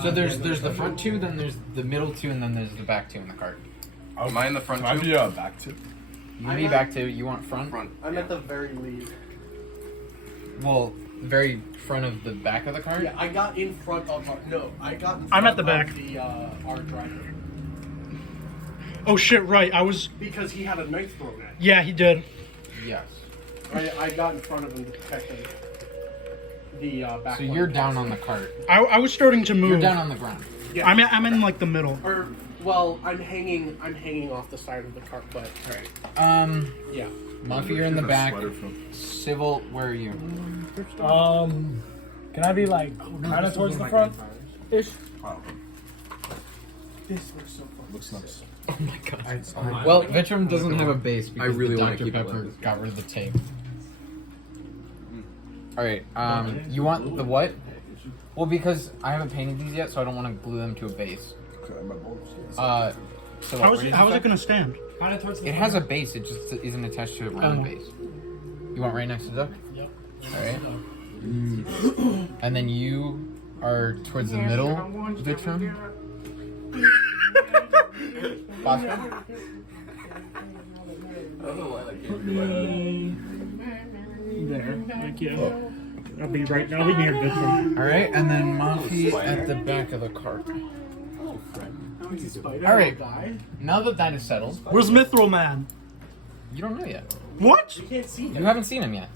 So there's the front two, then there's the middle two, and then there's the back two in the cart. Am I in the front Can I two? be back to? You can be back two. You want front? Front. I'm at the very lead. Well, very front of the back of the cart. Yeah, I got in front of our. No, I got in front I'm at the of back. The, our driver. Oh shit! Right, I was. Because he had a knife thrown at him. Yeah, he did. Yes. I got in front of him to protect him. The back. So one. you're down on the cart. I was starting to move. You're down on the ground. Yeah. I'm in like the middle. Or well, I'm hanging off the side of the cart, but yeah. Muffy, you're in the back. Sweater from. Civil, where are you? Can I be like kind of towards the front ish? Wow. This looks so fun. Looks nice. Oh my god. Well, Vitram doesn't have a base because really the wanna Dr. keep it Pepper like this. got rid of the tape. Alright, you want the what? Well, because I haven't painted these yet, so I don't want to glue them to a base. Okay, my bones. So How what is did it? you How is say? it gonna stand? Kind of towards the It has a base, it just isn't attached to a round Oh. base. You want right next to Duck? Yep. Alright. And then you are towards the middle, Vitram. Bosco? There. Like yeah. I'll be right now. I'll be near this one. Alright, and then Muffy at the back of the cart. Spider Alright. guy. Now that that is settled, Where's Mithril Man? you don't know yet. What? You can't see You him. haven't seen him yet.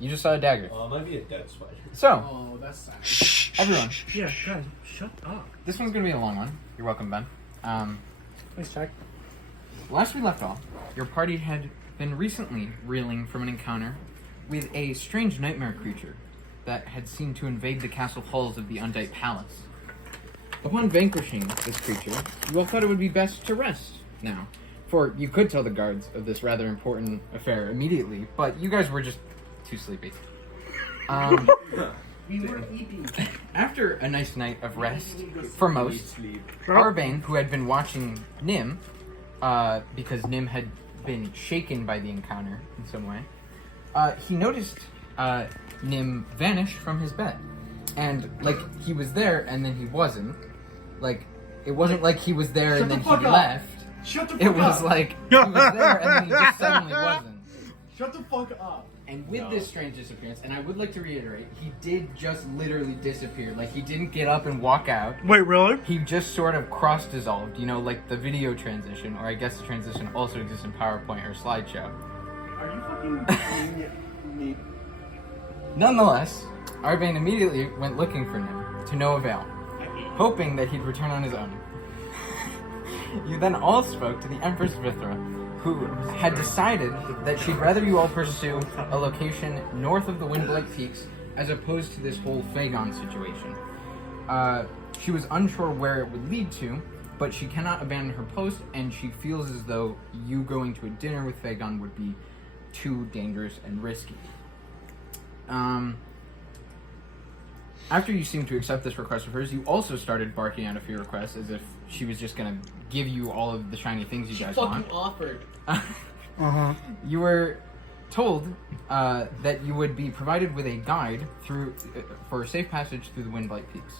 You just saw a dagger. It might be a dead spider. So, Oh, that's sad. Shh. everyone, Yeah, guys, shut up. this one's gonna be a long one. You're welcome, Ben. Nice check. Last we left off, your party had been recently reeling from an encounter with a strange nightmare creature that had seemed to invade the castle halls of the Undite Palace. Upon vanquishing this creature, you all thought it would be best to rest now, for you could tell the guards of this rather important affair immediately, but you guys were just too sleepy. We were eating. After a nice night of rest, for most, Arbane, who had been watching Nim, because Nim had been shaken by the encounter in some way, he noticed Nim vanish from his bed. And, like, he was there and then he wasn't. Like, it wasn't like he was there and then he left. Shut the fuck It up. was like, he was there and then he just suddenly wasn't. Shut the fuck up. And with this strange disappearance, and I would like to reiterate, he did just literally disappear. Like, he didn't get up and walk out. Wait, really? He just sort of cross-dissolved, you know, like the video transition, or I guess the transition also exists in PowerPoint or slideshow. Are you fucking kidding me? Nonetheless, Arbane immediately went looking for Nim, to no avail, hoping that he'd return on his own. You then all spoke to the Empress Vithra, who had decided that she'd rather you all pursue a location north of the Windblight Peaks as opposed to this whole Phagon situation. She was unsure where it would lead to, but she cannot abandon her post, and she feels as though you going to a dinner with Phagon would be too dangerous and risky. After you seemed to accept this request of hers, you also started barking out a few requests as if she was just gonna give you all of the shiny things you guys want. Offered. You were told that you would be provided with a guide through for a safe passage through the Windblight Peaks.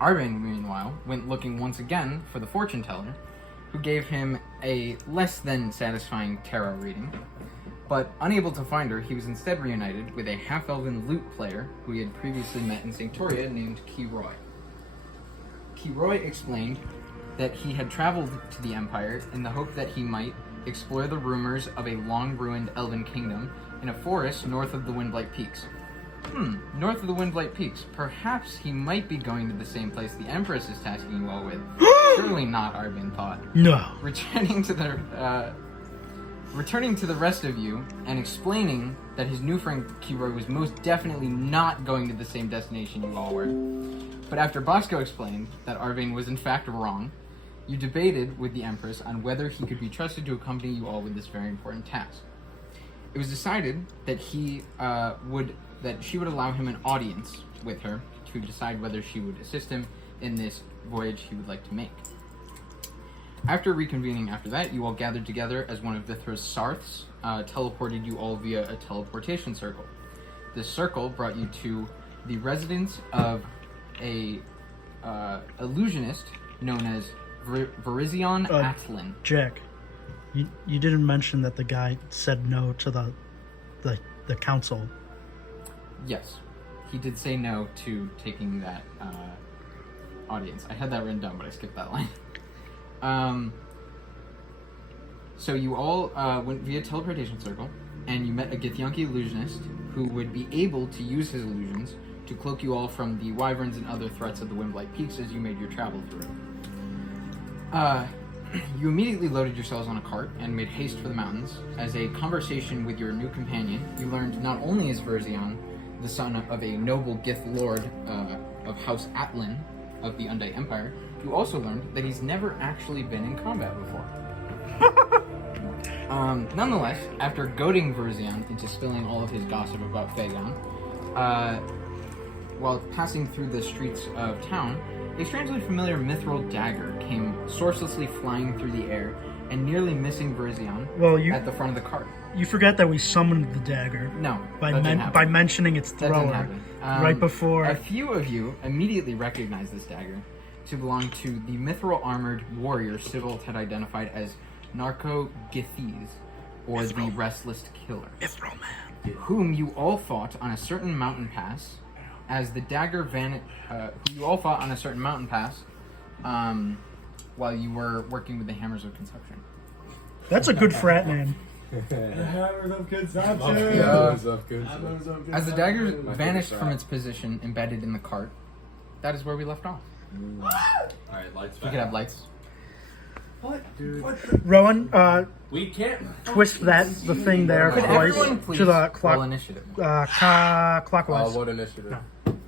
Arbane, meanwhile, went looking once again for the fortune teller, who gave him a less than satisfying tarot reading. But unable to find her, he was instead reunited with a half-elven lute player who he had previously met in Sanctoria named Kiroy. Kiroy explained that he had traveled to the Empire in the hope that he might explore the rumors of a long-ruined elven kingdom in a forest north of the Windblight Peaks. North of the Windblight Peaks. Perhaps he might be going to the same place the Empress is tasking you all with. Surely not, Arbane thought. No. Returning to the rest of you and explaining that his new friend Kiroy was most definitely not going to the same destination you all were. But after Bosco explained that Arbane was in fact wrong, you debated with the Empress on whether he could be trusted to accompany you all with this very important task. It was decided that she would allow him an audience with her to decide whether she would assist him in this voyage he would like to make. After reconvening after that, you all gathered together as one of Vithra's Sarths teleported you all via a teleportation circle. This circle brought you to the residence of a illusionist known as Verizion Atlin. Jack, you didn't mention that the guy said no to the council. Yes, he did say no to taking that audience. I had that written down, but I skipped that line. So you all went via teleportation circle, and you met a Githyanki illusionist who would be able to use his illusions to cloak you all from the wyverns and other threats of the Windblight Peaks as you made your travel through. You immediately loaded yourselves on a cart and made haste for the mountains. As a conversation with your new companion, you learned not only is Verzion the son of a noble Gith lord of House Atlin of the Undite Empire, you also learned that he's never actually been in combat before. Nonetheless, after goading Verzion into spilling all of his gossip about Phagon, while passing through the streets of town, a strangely familiar mithril dagger came sourcelessly flying through the air and nearly missing Verzion at the front of the cart. You forget that we summoned the dagger. No, by mentioning its that didn't thrower happen. right before. A few of you immediately recognized this dagger to belong to the mithril armored warrior Sybil had identified as Narco Githes, or the Restless Killer, Mithril Man, whom you all fought on a certain mountain pass. As the dagger who you all fought on a certain mountain pass, while you were working with the Hammers of Consumption. That's a good frat name. Hammers of Consumption. As the dagger vanished from its position embedded in the cart, that is where we left off. Alright, lights We back. could have lights. What, dude? Rowan, We can't. twist the thing there Could twice everyone please to the roll clock, initiative? clockwise. What initiative?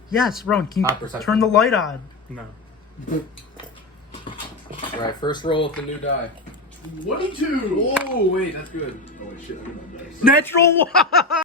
Yes, Rowan, can you Perception. turn the light on? No. Alright, first roll with the new die. 22! Oh, wait, that's good. Oh, wait, shit. Natural one!